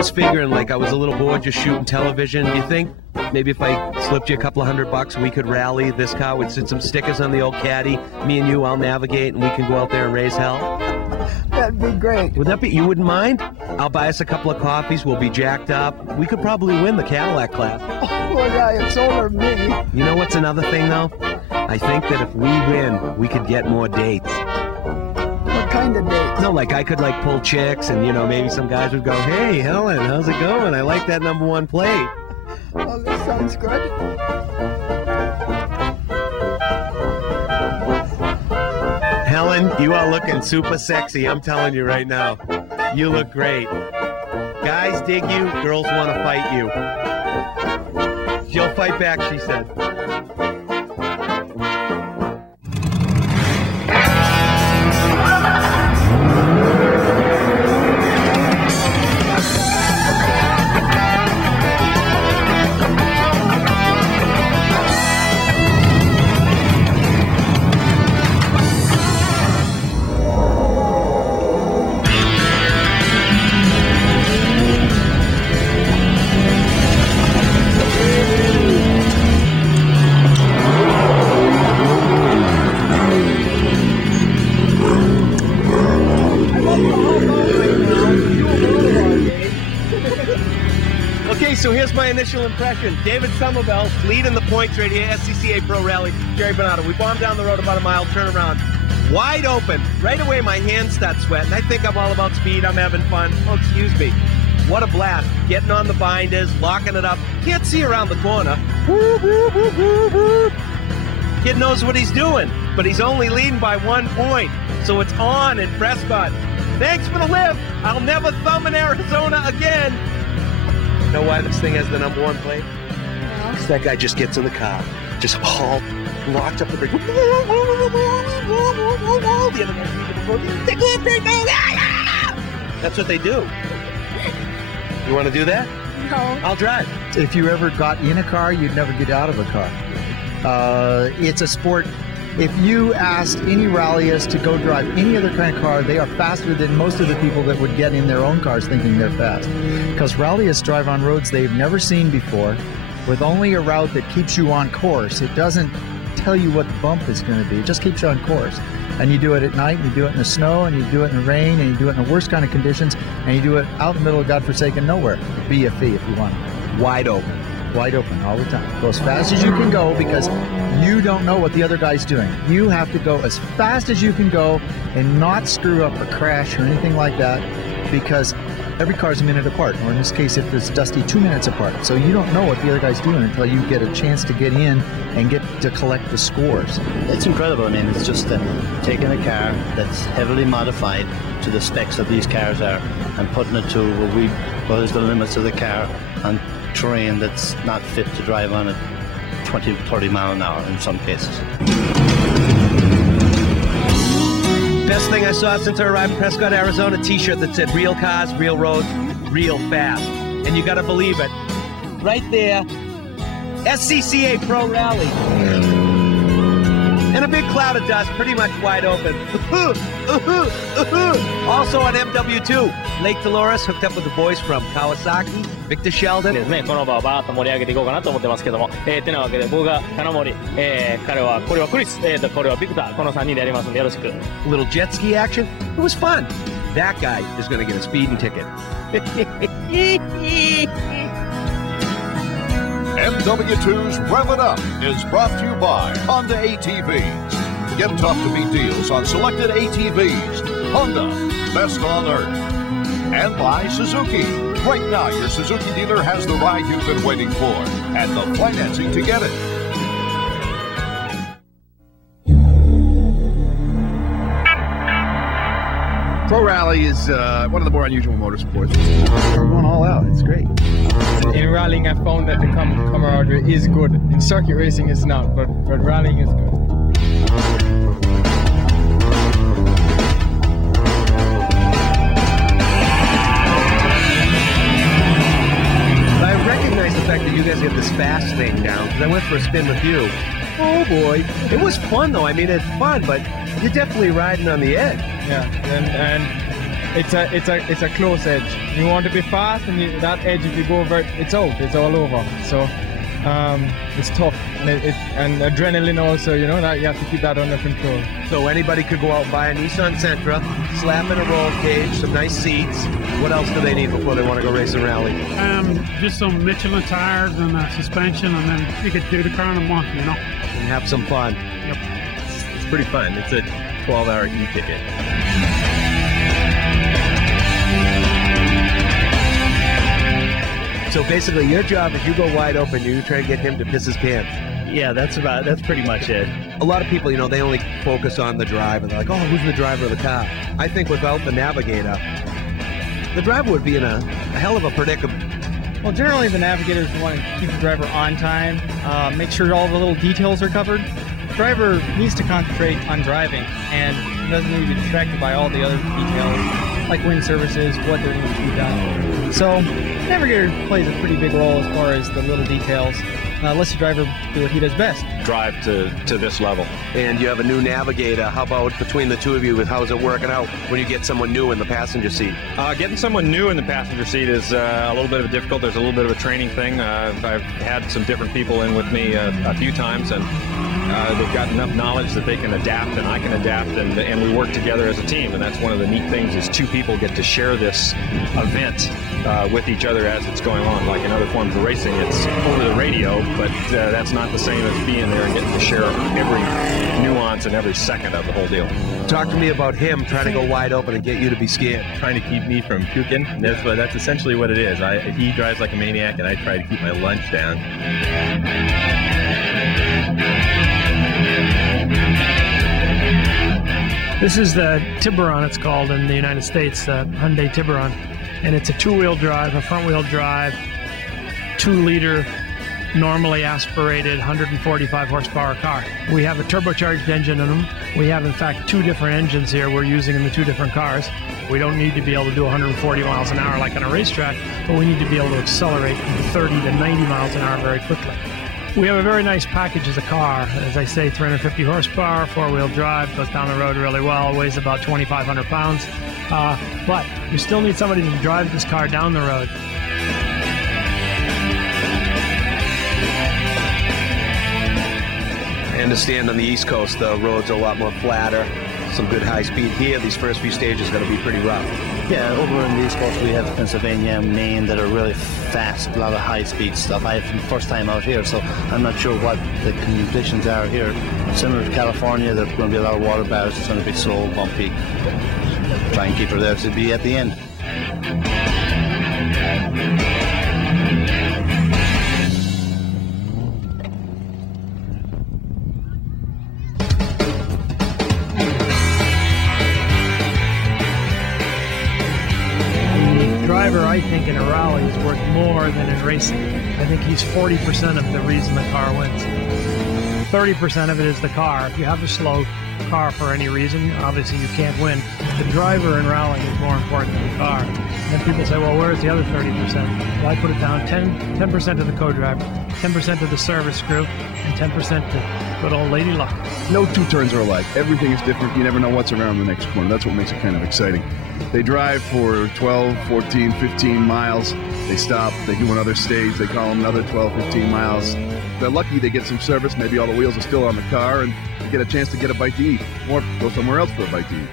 was figuring, like, I was a little bored just shooting television. Do you think maybe if I slipped you a couple of $100, we could rally this car? We'd sit some stickers on the old caddy. Me and you, I'll navigate, and we can go out there and raise hell. That'd be great. Would that be? You wouldn't mind? I'll buy us a couple of coffees. We'll be jacked up. We could probably win the Cadillac class. Oh, yeah, it's over me. You know what's another thing, though? I think that if we win, we could get more dates. What kind of dates? No, like I could like pull chicks, and you know maybe some guys would go, "Hey, Helen, how's it going? I like that #1 plate." Oh, this sounds good. Helen, you are looking super sexy. I'm telling you right now, you look great. Guys dig you, girls want to fight you. She'll fight back, she said. So here's my initial impression. David Somerville leading the points right here, SCCA Pro Rally, Jerry Bernardo. We bombed down the road about a mile, turn around. Wide open. Right away my hands start sweating. I think I'm all about speed. I'm having fun. Oh, excuse me. What a blast. Getting on the binders, locking it up. Can't see around the corner. Kid knows what he's doing, but he's only leading by 1 point. So it's on in Prescott. Thanks for the lift. I'll never thumb in Arizona again. Know why this thing has the #1 plate? No. That guy just gets in the car, just hauled, locked up the brake. The other guy, that's what they do. You want to do that? No. I'll drive. If you ever got in a car, you'd never get out of a car. It's a sport. If you asked any rallyist to go drive any other kind of car, they are faster than most of the people that would get in their own cars thinking they're fast. Because rallyists drive on roads they've never seen before, with only a route that keeps you on course. It doesn't tell you what the bump is going to be. It just keeps you on course. And you do it at night, and you do it in the snow, and you do it in the rain, and you do it in the worst kind of conditions, and you do it out in the middle of godforsaken nowhere. BFE if you want. Wide open. Wide open all the time. Go as fast as you can go because you don't know what the other guy's doing. You have to go as fast as you can go and not screw up or crash or anything like that because every car's a minute apart, or in this case, if it's Dusty, 2 minutes apart. So you don't know what the other guy's doing until you get a chance to get in and get to collect the scores. It's incredible. I mean, it's just taking a car that's heavily modified to the specs that these cars are and putting it to what is the limits of the car on terrain that's not fit to drive on at 20 to 30 miles an hour in some cases. Best thing I saw since I arrived in Prescott, Arizona, t-shirt that said real cars, real roads, real fast. And you gotta believe it. Right there, SCCA Pro Rally. And a big cloud of dust, pretty much wide open. Also on MW2, Lake Dolores, hooked up with the boys from Kawasaki, Victor Sheldon. ですね、この場をバーッと盛り上げていこうかなと思ってますけども、てなわけで僕が金森、彼はこれはクリス、これはビクター、この3人でやりますんでよろしく。Little jet ski action. It was fun. That guy is going to get a speeding ticket. MW2's Rev It Up is brought to you by Honda ATVs. Get tough to beat deals on selected ATVs. Honda, best on earth. And by Suzuki. Right now, your Suzuki dealer has the ride you've been waiting for and the financing to get it. Pro Rally is one of the more unusual motorsports. We're going all out. It's great. In rallying, I found that the camaraderie is good. In circuit racing, it's not, but rallying is good. I recognize the fact that you guys have this fast thing down, because I went for a spin with you. Oh boy. It was fun though. I mean, it's fun, but you're definitely riding on the edge. Yeah, and it's a close edge. You want to be fast, and that edge, if you go over it, it's out. It's all over. So it's tough, and adrenaline also. You know that you have to keep that under control. So anybody could go out and buy a Nissan Sentra, slap in a roll cage, some nice seats. What else do they need before they want to go race and rally? Just some Michelin tires and a suspension, and then you could do the car in a month, you know. And have some fun. Yep. It's pretty fun. It's a 12-hour e-ticket. So basically, your job is you go wide open, you try to get him to piss his pants. Yeah, that's pretty much it. A lot of people, you know, they only focus on the drive and they're like, oh, who's the driver of the car? I think without the navigator, the driver would be in a hell of a predicament. Well, generally the navigator is the one to keep the driver on time, make sure all the little details are covered. The driver needs to concentrate on driving and doesn't need to be distracted by all the other details, like wind services, what there needs to be done. So, navigator plays a pretty big role as far as the little details. Lets the driver do what he does best. Drive to this level. And you have a new navigator. How about between the two of you, how's it working out when you get someone new in the passenger seat? Getting someone new in the passenger seat is a little bit of a difficult. There's a little bit of a training thing. I've had some different people in with me a few times, and they've got enough knowledge that they can adapt and I can adapt, and we work together as a team. And that's one of the neat things is two people get to share this event with each other as it's going on. Like in other forms of racing, it's over the radio, but that's not the same as being there and getting to share every nuance and every second of the whole deal. Talk to me about him trying to go wide open and get you to be scared. Trying to keep me from puking. That's essentially what it is. He drives like a maniac, and I try to keep my lunch down. This is the Tiburon, it's called in the United States, Hyundai Tiburon. And it's a two-wheel drive, a front-wheel drive, 2-liter, normally aspirated, 145 horsepower car. We have a turbocharged engine in them. We have, in fact, 2 different engines here we're using in the 2 different cars. We don't need to be able to do 140 miles an hour like on a racetrack, but we need to be able to accelerate from 30 to 90 miles an hour very quickly. We have a very nice package as a car. As I say, 350 horsepower, 4-wheel drive, goes down the road really well, weighs about 2,500 pounds. But you still need somebody to drive this car down the road. I understand on the East Coast, the roads are a lot more flatter, some good high speed. Here, these first few stages are going to be pretty rough. Yeah, over on the East Coast we have Pennsylvania and Maine that are really fast, a lot of high-speed stuff. I have the first time out here, so I'm not sure what the conditions are here. Similar to California, there's going to be a lot of water bars. It's going to be slow, bumpy. Try and keep her there to be at the end. Driver, I think, in a rally is worth more than in racing. I think he's 40% of the reason the car wins. 30% of it is the car. If you have a slow car for any reason, obviously you can't win. The driver in rallying is more important than the car. And then people say, well, where's the other 30%? Well, I put it down 10% to the co-driver, 10% to the service crew, and 10% to good old Lady Luck. No 2 turns are alike. Everything is different. You never know what's around the next corner. That's what makes it kind of exciting. They drive for 12, 14, 15 miles. They stop. They do another stage. They call them another 12, 15 miles. They're lucky they get some service. Maybe all the wheels are still on the car, and they get a chance to get a bite to eat, or go somewhere else for a bite to eat.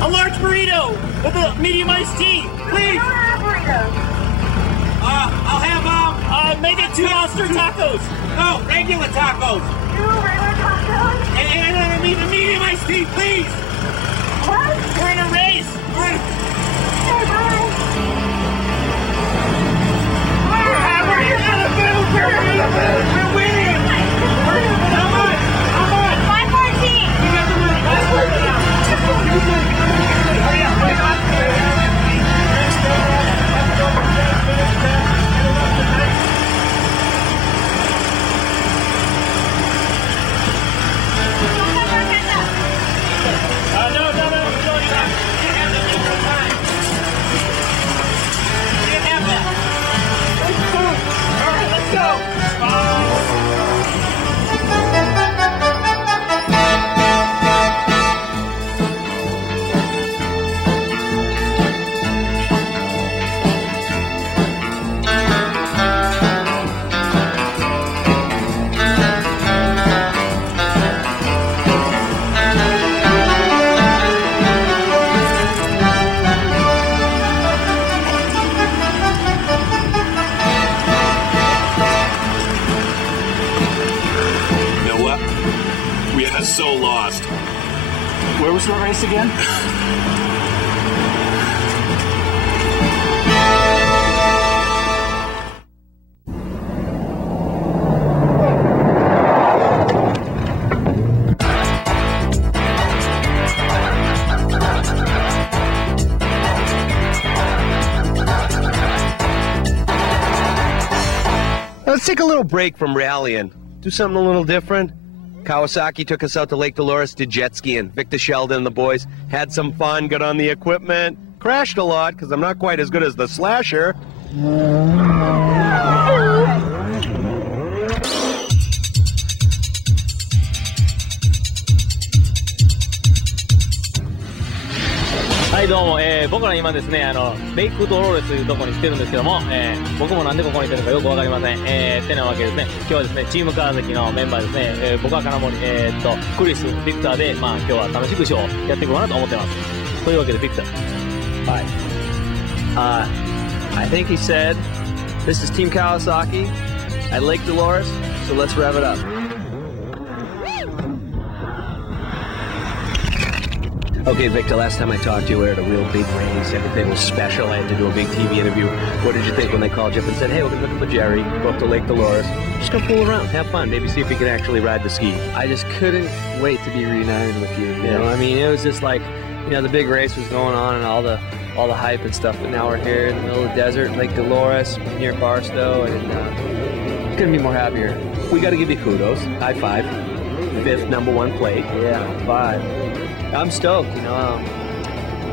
A large burrito with a medium iced tea, please. I'll have make it want 2 oyster tacos. No, regular tacos. 2 regular tacos? And I mean a medium iced tea, please. What? We're in a race. We're winning. How much? 514. We got the money. 514. Hurry up. So lost. Where was the race again? Let's take a little break from rallying. Do something a little different. Kawasaki took us out to Lake Dolores, did jet skiing. Victor Sheldon and the boys had some fun, got on the equipment, crashed a lot because I'm not quite as good as the Slasher.はいどうも、僕ら今ですねレイクドローレスというところに来てるんですけども、僕もなんでここに来てるのかよくわかりません。てなわけですね、今日はですねチーム川崎のメンバーですね、僕は金森、クリス、ビクターで今日は楽しくショーをやっていこうかなと思ってます。というわけでビクター。Hi. I think he said this is Team Kawasaki at Lake Dolores, so let's rev it up. Okay, Victor, last time I talked to you, we were at a real big race. Everything was special. I had to do a big TV interview. What did you think when they called you up and said, hey, we're going to look for Jerry, go up to Lake Dolores, just go fool around, have fun, maybe see if you can actually ride the ski? I just couldn't wait to be reunited with you. You know, I mean, it was just like, you know, the big race was going on and all the hype and stuff, but now we're here in the middle of the desert, Lake Dolores, near Barstow, and couldn't be more happier. We got to give you kudos. High five. 5th #1 plate. Yeah, 5. I'm stoked, you know.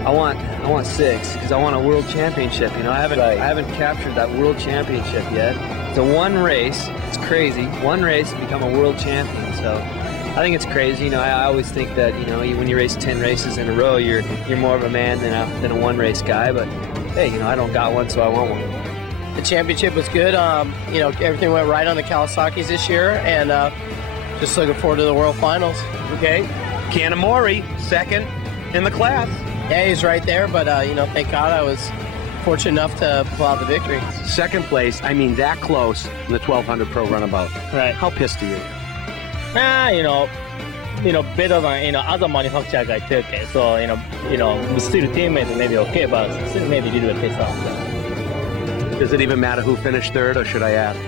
I want 6 because I want a world championship. You know, I haven't captured that world championship yet. It's a one race. It's crazy. One race to become a world champion. So I think it's crazy. You know, I always think that, you know, when you race 10 races in a row, you're more of a man than a one race guy. But hey, you know, I don't got one, so I want one. The championship was good. You know, everything went right on the Kawasaki's this year, and just looking forward to the World Finals. Okay. Kanamori, 2nd in the class. Yeah, he's right there, but, you know, thank God I was fortunate enough to pull out the victory. 2nd place, I mean, that close in the 1200 Pro Runabout. Right. How pissed are you? You know, better than, you know, other manufacturer guy took it. So, you know, still teammates maybe okay, but still maybe a little bit pissed off. Does it even matter who finished 3rd, or should I ask?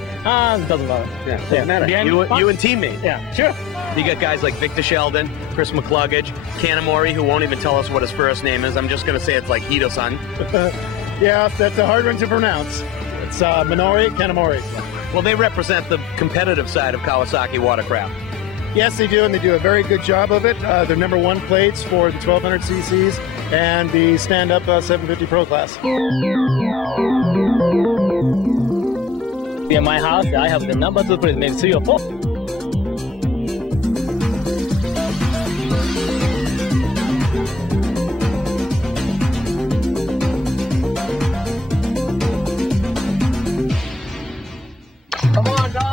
Doesn't matter. Yeah, doesn't matter. You and teammates. Yeah, sure. You got guys like Victor Sheldon, Chris McCluggage, Kanamori, who won't even tell us what his first name is. I'm just going to say it's like Hito-san. Yeah, that's a hard one to pronounce. It's Minori Kanamori. Well, they represent the competitive side of Kawasaki watercraft. Yes, they do, and they do a very good job of it. They're #1 plates for the 1200 cc's and the stand-up 750 Pro class. In my house, I have the #2 plate, maybe 3 or 4. Come on, dog.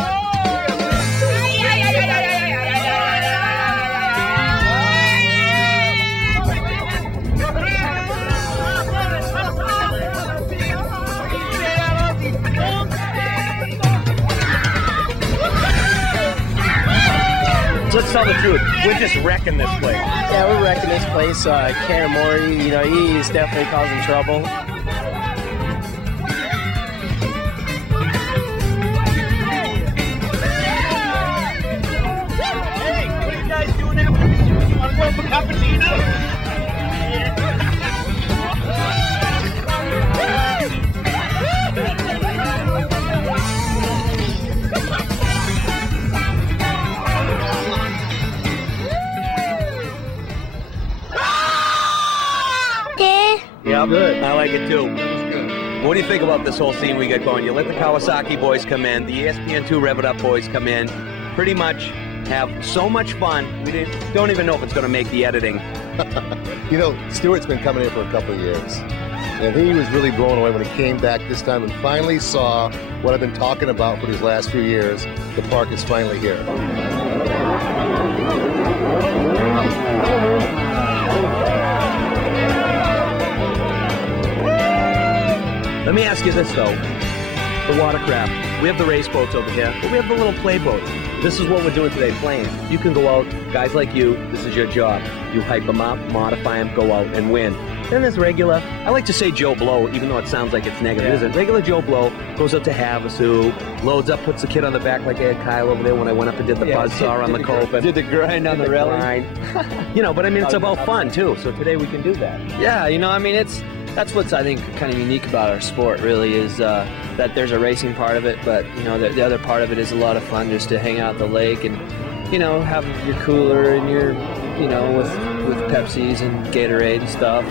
Let's tell the truth. We're just wrecking this place. Yeah, we're wrecking this place. Kanamori, you know, he's definitely causing trouble. Hey, what are you guys doing after me? You want to go for cappuccino? Yeah, good. I like it too. What do you think about this whole scene we got going? You let the Kawasaki boys come in, the ESPN2 Rev It Up boys come in, pretty much have so much fun. We don't even know if it's going to make the editing. You know, Stuart's been coming here for a couple of years, and he was really blown away when he came back this time and finally saw what I've been talking about for these last few years. The park is finally here. Let me ask you this, though. The watercraft. We have the race boats over here, but we have the little play boats. This is what we're doing today, playing. You can go out, guys like you, this is your job. You hype them up, modify them, go out and win. Then there's regular, I like to say Joe Blow, even though it sounds like it's negative. It isn't. Regular Joe Blow goes up to Havasu, loads up, puts the kid on the back like I had Kyle over there when I went up and did the buzzsaw on the Cope. Did the grind on the railing. You know, but I mean, it's about fun, too. So today we can do that. Yeah, you know, I mean, that's what's, I think, kind of unique about our sport, really, is that there's a racing part of it, but, you know, the other part of it is a lot of fun just to hang out at the lake and, you know, have your cooler and your, you know, with Pepsis and Gatorade and stuff.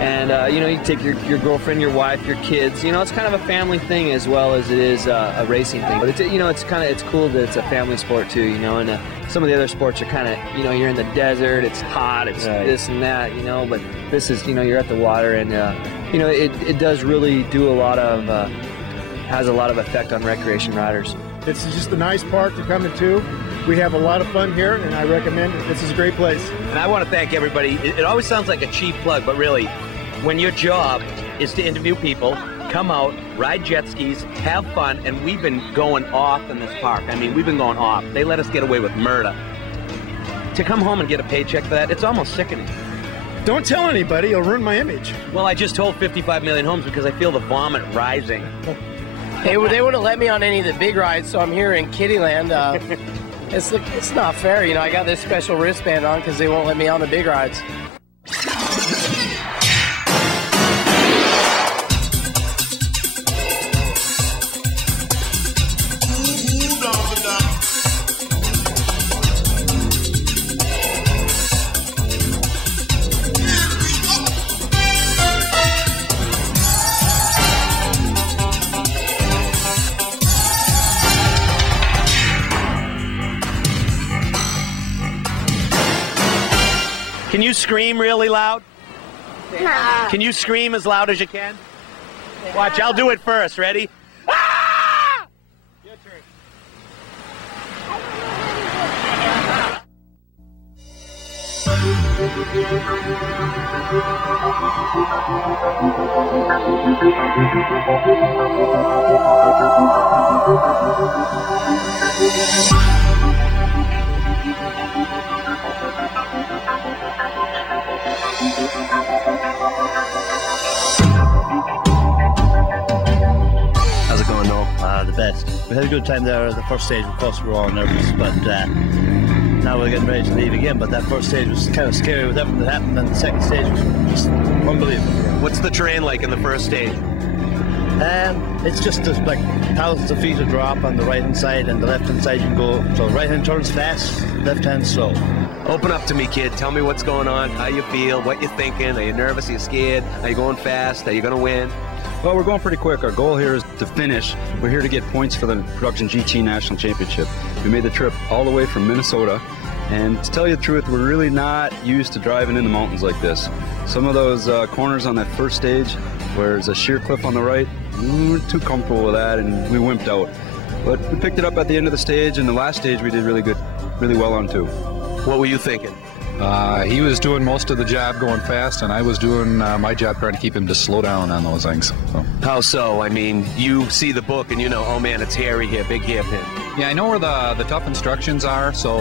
And, you know, you take your girlfriend, your wife, your kids. You know, it's kind of a family thing as well as it is a racing thing. But, it's, you know, it's cool that it's a family sport, too, you know, and some of the other sports are kind of, you know, you're in the desert, it's hot, it's this and that, you know, but this is, you know, you're at the water and, you know, it does really do a lot of, has a lot of effect on recreation riders. It's just a nice park to come into. We have a lot of fun here, and I recommend it. This is a great place. And I want to thank everybody. It always sounds like a cheap plug, but really, when your job is to interview people, come out, ride jet skis, have fun, and we've been going off in this park. I mean, we've been going off. They let us get away with murder. To come home and get a paycheck for that, it's almost sickening. Don't tell anybody, you'll ruin my image. Well, I just told 55 million homes because I feel the vomit rising. They wouldn't let me on any of the big rides, so I'm here in Kittyland. It's not fair, you know. I got this special wristband on because they won't let me on the big rides. Can you scream really loud? Nah. Can you scream as loud as you can? Watch, I'll do it first. Ready? Ah! Your turn. How's it going, Noel? The best. We had a good time there. The first stage, of course, we were all nervous, but now we're getting ready to leave again. But that first stage was kind of scary with everything that happened, and the second stage was just unbelievable. What's the terrain like in the first stage? It's just like thousands of feet of drop on the right-hand side, and the left-hand side you can go. So right-hand turns fast, left-hand slow. Open up to me, kid. Tell me what's going on, how you feel, what you're thinking. Are you nervous? Are you scared? Are you going fast? Are you going to win? Well, we're going pretty quick. Our goal here is to finish. We're here to get points for the Production GT National Championship. We made the trip all the way from Minnesota, and to tell you the truth, we're really not used to driving in the mountains like this. Some of those corners on that first stage, where there's a sheer cliff on the right, we weren't too comfortable with that, and we wimped out. But we picked it up at the end of the stage, and the last stage we did really well on too. What were you thinking? He was doing most of the job going fast, and I was doing my job trying to keep him to slow down on those things. So. How so? I mean, you see the book and you know, oh man, it's hairy here, big hairpin. Yeah, I know where the tough instructions are, so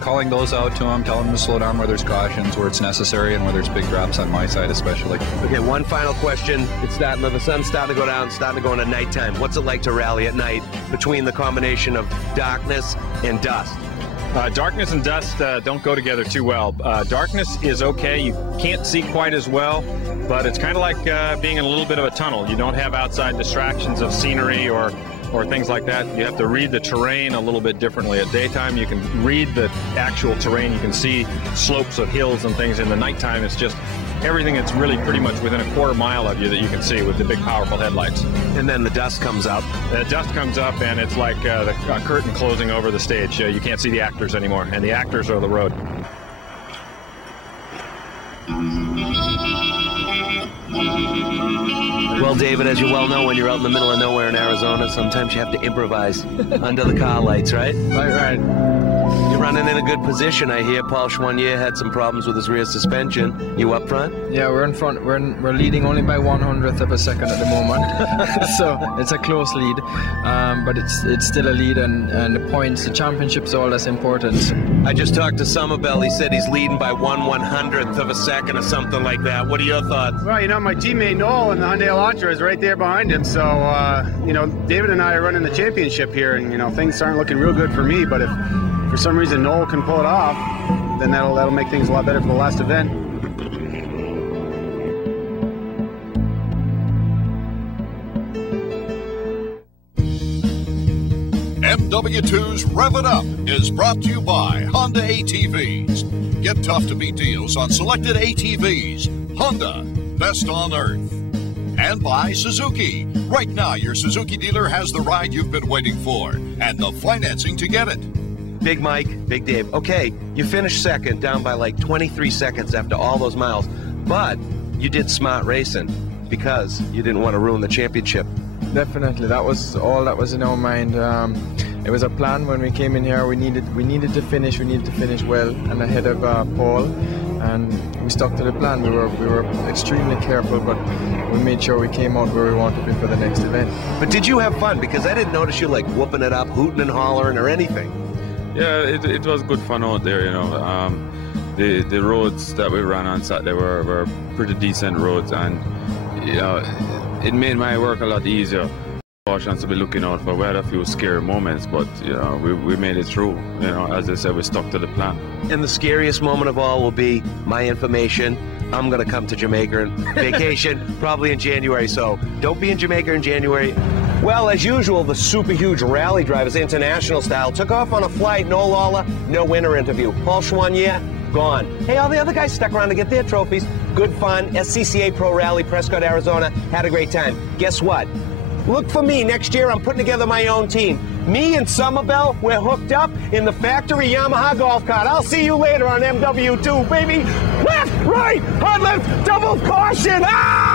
calling those out to them, telling them to slow down where there's cautions, where it's necessary, and where there's big drops on my side especially. Okay, one final question. It's starting, the sun's starting to go down, starting to go into nighttime. What's it like to rally at night between the combination of darkness and dust? Darkness and dust don't go together too well. Darkness is okay. You can't see quite as well, but it's kind of like being in a little bit of a tunnel. You don't have outside distractions of scenery or things like that. You have to read the terrain a little bit differently. At daytime, you can read the actual terrain. You can see slopes of hills and things. In the nighttime, it's just everything that's really pretty much within a quarter mile of you that you can see with the big, powerful headlights. And then the dust comes up. The dust comes up, and it's like a curtain closing over the stage. You can't see the actors anymore, and the actors are the road. Well, David, as you well know, when you're out in the middle of nowhere in Arizona, sometimes you have to improvise under the car lights, right? Right. You're running in a good position. I hear Paul Schwanier had some problems with his rear suspension. You up front? Yeah, we're in front. We're leading only by 1/100th of a second at the moment, so it's a close lead, but it's still a lead, and the points, the championship's all that's important. I just talked to Somerville. He said he's leading by 1/100th of a second or something like that. What are your thoughts? Well, you know, my teammate Noel in the Hyundai Elantra is right there behind him, so you know, David and I are running the championship here, and you know, things aren't looking real good for me, but if for some reason Noel can pull it off, then that'll make things a lot better for the last event. MW2's Rev It Up is brought to you by Honda ATVs. Get tough to beat deals on selected ATVs. Honda, best on earth. And by Suzuki. Right now, your Suzuki dealer has the ride you've been waiting for and the financing to get it. Big Mike, Big Dave. Okay, you finished second, down by like 23 seconds after all those miles, but you did smart racing because you didn't want to ruin the championship. Definitely, that was all that was in our mind. It was a plan when we came in here. We needed to finish. We needed to finish well and ahead of Paul, and we stuck to the plan. We were extremely careful, but we made sure we came out where we wanted to be for the next event. But did you have fun? Because I didn't notice you like whooping it up, hooting and hollering, or anything. Yeah, it was good fun out there, you know. The roads that we ran on Saturday were pretty decent roads, and you know, it made my work a lot easier. Cautions to be looking out for. We had a few scary moments, but you know, we made it through. You know, as I said, we stuck to the plan. And the scariest moment of all will be my information. I'm gonna come to Jamaica on vacation, probably in January, so don't be in Jamaica in January. Well, as usual, the super huge rally drivers, international style, took off on a flight. No Lawler, no winner interview. Paul Schwanier, gone. Hey, all the other guys stuck around to get their trophies. Good fun. SCCA Pro Rally, Prescott, Arizona. Had a great time. Guess what? Look for me next year. I'm putting together my own team. Me and Somerville, we're hooked up in the factory Yamaha golf cart. I'll see you later on MW2, baby. Left, right, hard left, double caution. Ah!